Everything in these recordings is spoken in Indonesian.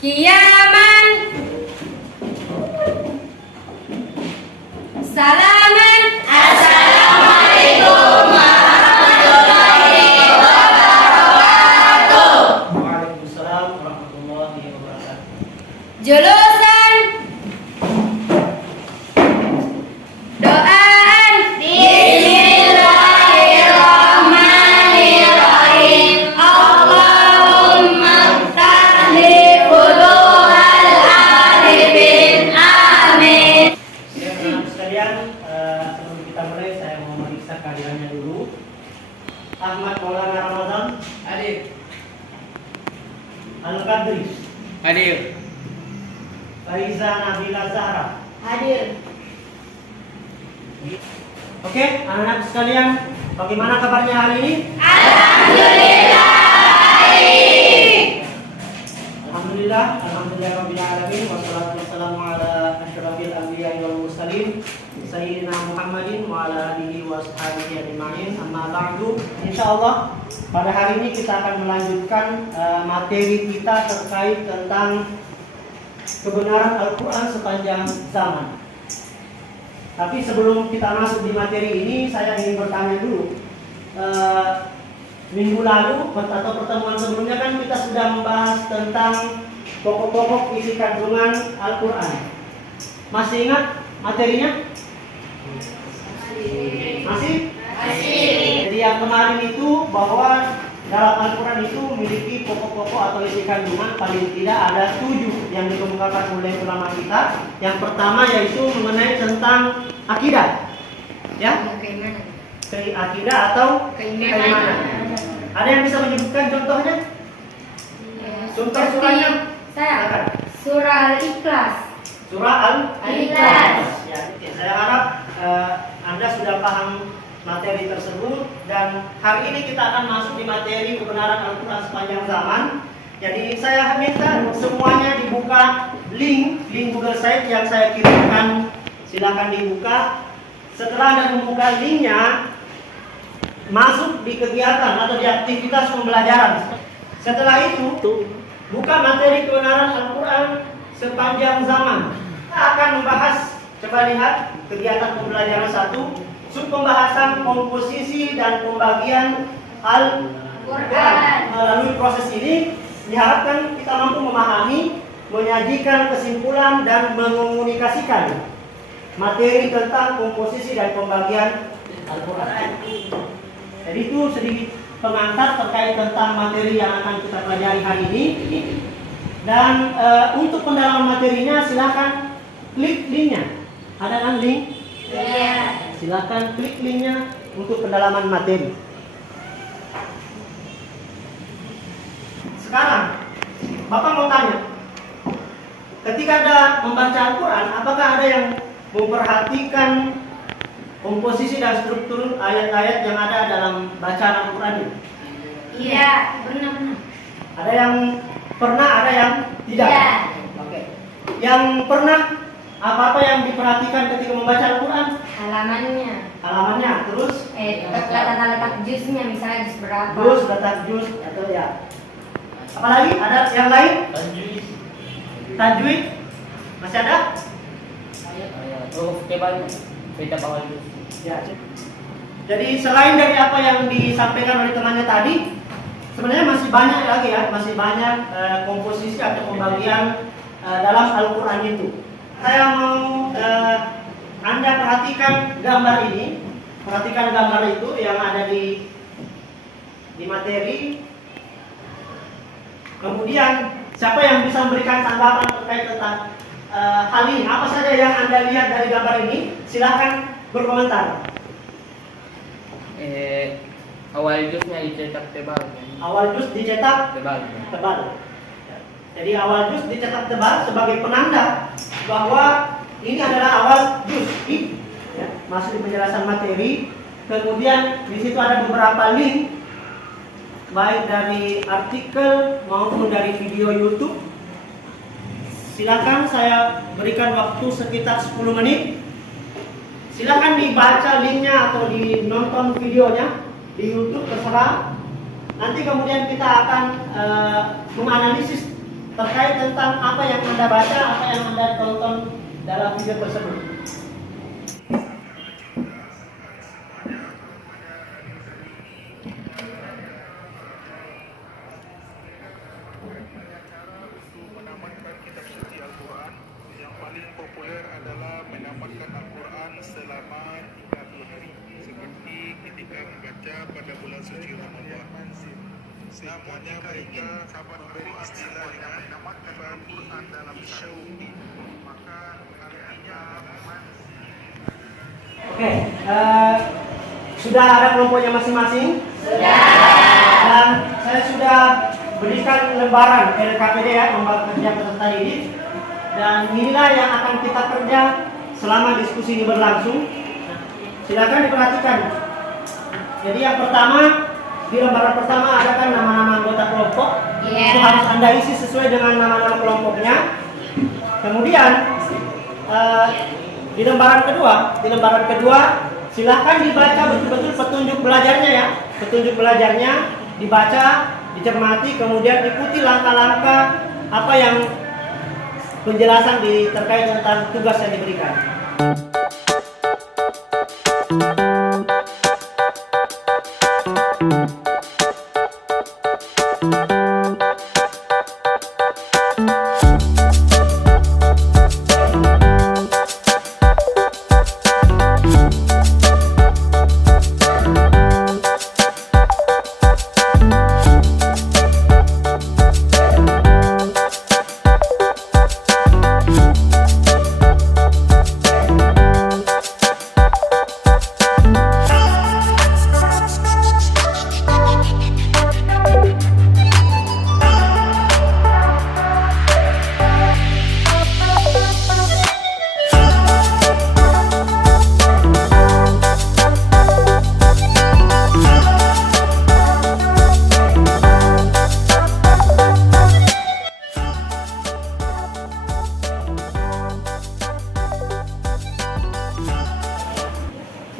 Qiyaman. Salaman. Assalamualaikum warahmatullahi wabarakatuh. Waalaikumsalam warahmatullahi wabarakatuh. Julusan. Doaan. Bismillahirrahmanirrahim. Allahumma ftahli quluhal arifin. Amin. Ya, teman-teman sekalian, sebelum kita mulai saya mau memeriksa kehadirannya dulu. Ahmad Maulana Ramadan Hadir. Al-Qadri, Hadir. Faiza Nabila Zahra. Hadir. Oke, anak-anak sekalian, bagaimana kabarnya hari ini? Alhamdulillah baik. Alhamdulillah, alhamdulillah rabbil alamin, wassalatu wassalamu ala asyrafil anbiya'i wal mursalin sayyidina Muhammadin wa ala alihi wa sahbihi ajma'in. Amma ba'du. Insyaallah pada hari ini kita akan melanjutkan materi kita terkait tentang kebenaran Al-Qur'an sepanjang zaman. Tapi sebelum kita masuk di materi ini, saya ingin bertanya dulu. Minggu lalu atau pertemuan sebelumnya kan kita sudah membahas tentang pokok-pokok isi kandungan Al-Quran. Masih ingat materinya? Masih? Jadi yang kemarin itu bahwa dalam Al-Quran itu memiliki pokok-pokok atau isi kandungan paling tidak ada 7 yang dikemukakan oleh ulama kita. Yang pertama yaitu mengenai tentang akidah, ya, akidah atau keimanan. Ada yang bisa menyebutkan contohnya? Contoh surahnya? Saya surah Al-Ikhlas. Surah Al-Ikhlas. Ya, saya harap Anda sudah paham materi tersebut, dan hari ini kita akan masuk di materi kebenaran Al-Quran sepanjang zaman. Jadi saya minta semuanya dibuka link Google Site yang saya kirimkan, silakan dibuka. Setelah Anda membuka linknya, masuk di kegiatan atau di aktivitas pembelajaran. Setelah itu, buka materi kebenaran Al-Quran sepanjang zaman. Kita akan membahas, coba lihat kegiatan pembelajaran 1. Sub pembahasan komposisi dan pembagian Al-Quran. Melalui proses ini diharapkan kita mampu memahami, menyajikan kesimpulan dan mengomunikasikan materi tentang komposisi dan pembagian Al-Quran. Jadi itu sedikit pengantar terkait tentang materi yang akan kita pelajari hari ini. Dan untuk pendalaman materinya silakan klik linknya. Ada kan link? Ya. Silakan klik linknya untuk pendalaman materi. Sekarang, Bapak mau tanya, ketika Anda membaca Al-Quran, apakah ada yang memperhatikan komposisi dan struktur ayat-ayat yang ada dalam bacaan Al-Quran ini? Iya, benar. Ada yang pernah, ada yang tidak? Iya. Oke. Yang pernah, apa-apa yang diperhatikan ketika membaca Al-Quran? Halamannya, terus? Letak jusnya, misalnya jus berapa? Juz, letak juz, atau ya. Apalagi? Ada yang lain? Tajwid? Masih ada? Huruf tebal, beda bawah dulu. Ya. Jadi selain dari apa yang disampaikan oleh temannya tadi, sebenarnya masih banyak lagi ya, masih banyak komposisi atau pembagian dalam Al-Quran itu. Saya mau Anda perhatikan gambar ini, perhatikan gambar itu yang ada di materi. Kemudian siapa yang bisa memberikan tanggapan terkait tentang hal ini? Apa saja yang Anda lihat dari gambar ini? Silahkan berkomentar. Awal jusnya dicetak tebal. Awal juz dicetak tebal. Jadi awal juz dicetak tebal sebagai penanda bahwa ini adalah awal juz. Ya, masuk di penjelasan materi. Kemudian di situ ada beberapa link, baik dari artikel maupun dari video YouTube. Silakan saya berikan waktu sekitar 10 menit. Silakan dibaca linknya atau dinonton videonya di YouTube, terserah. Nanti kemudian kita akan menganalisis terkait tentang apa yang Anda baca, apa yang Anda tonton dalam video tersebut. Menamatkan kitab suci Al-Quran. Yang paling populer adalah menamatkan Al-Quran selama 30 hari, seperti ketika membaca pada bulan suci Ramadan. Namun yang mereka memberi istilah dengan menamatkan Al-Quran dalam syauti, maka artinya Oke, sudah ada kelompoknya masing-masing? Sudah. Dan saya sudah berikan lembaran LKPD ya, lembar kerja peserta didik. Dan inilah yang akan kita kerja selama diskusi ini berlangsung. Silakan diperhatikan. Jadi yang pertama, di lembaran pertama ada kan nama-nama anggota kelompok. Itu harus Anda isi sesuai dengan nama-nama kelompoknya. Kemudian di lembaran kedua, silakan dibaca betul-betul petunjuk belajarnya ya. Petunjuk belajarnya dibaca, dicermati, kemudian ikuti langkah-langkah apa yang penjelasan terkait tentang tugas yang diberikan.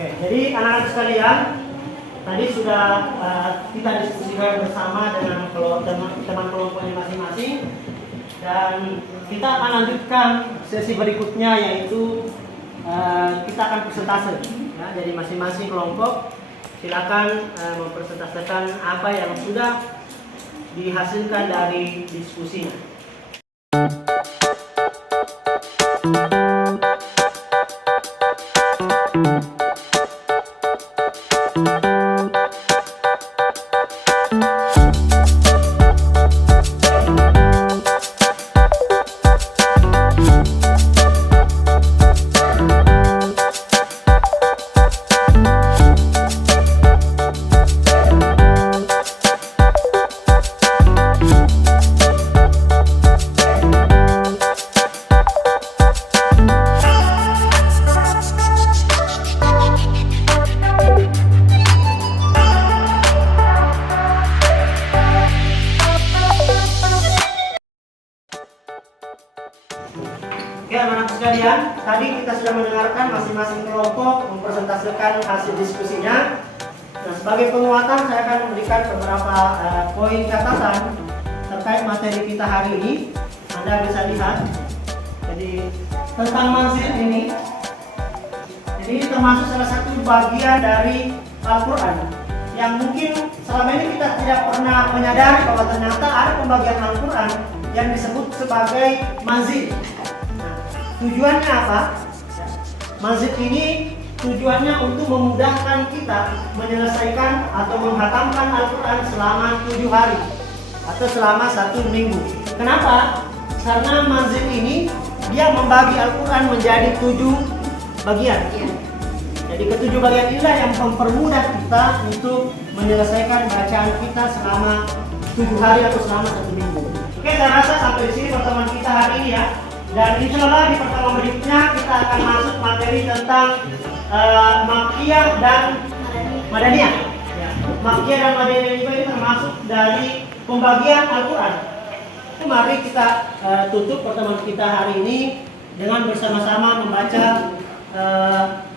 Jadi anak-anak sekalian, tadi sudah kita diskusikan bersama dengan teman kelompoknya masing-masing, dan kita akan lanjutkan sesi berikutnya, yaitu kita akan presentase. Ya, jadi masing-masing kelompok silakan mempresentasikan apa yang sudah dihasilkan dari diskusinya. Oke anak-anak sekalian, tadi kita sudah mendengarkan masing-masing kelompok mempresentasikan hasil diskusinya. Nah, sebagai penguatan saya akan memberikan beberapa poin catatan terkait materi kita hari ini. Anda bisa lihat. Jadi tentang manzil ini, jadi ini termasuk salah satu bagian dari Al-Quran yang mungkin selama ini kita tidak pernah menyadari bahwa ternyata ada pembagian Al-Quran yang disebut sebagai manzil. Tujuannya apa? Manzil ini tujuannya untuk memudahkan kita menyelesaikan atau menghatamkan Al-Quran selama 7 hari atau selama 1 minggu. Kenapa? Karena manzil ini dia membagi Al-Quran menjadi 7 bagian. Jadi ke-7 bagian inilah yang mempermudah kita untuk menyelesaikan bacaan kita selama 7 hari atau selama 1 minggu. Oke, saya rasa sampai di sini pertemuan kita hari ini ya. Dan insya Allah di pertemuan berikutnya kita akan masuk materi tentang Makkiyah dan Madaniyah. Ya. Makkiyah dan Madaniyah juga ini termasuk dari pembagian Al-Quran. Mari kita tutup pertemuan kita hari ini dengan bersama-sama membaca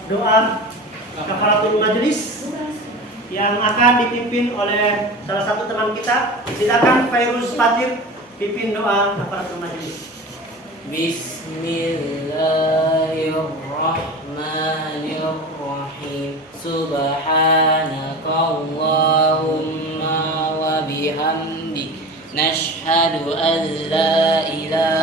doa kafaratul majelis yang akan dipimpin oleh salah satu teman kita. Silakan Fairuz Fatir Pimpin doa kafaratul majelis. Bismillahirrahmanirrahim. Subhanakallahumma wa bihamdik nashhadu an la ilaha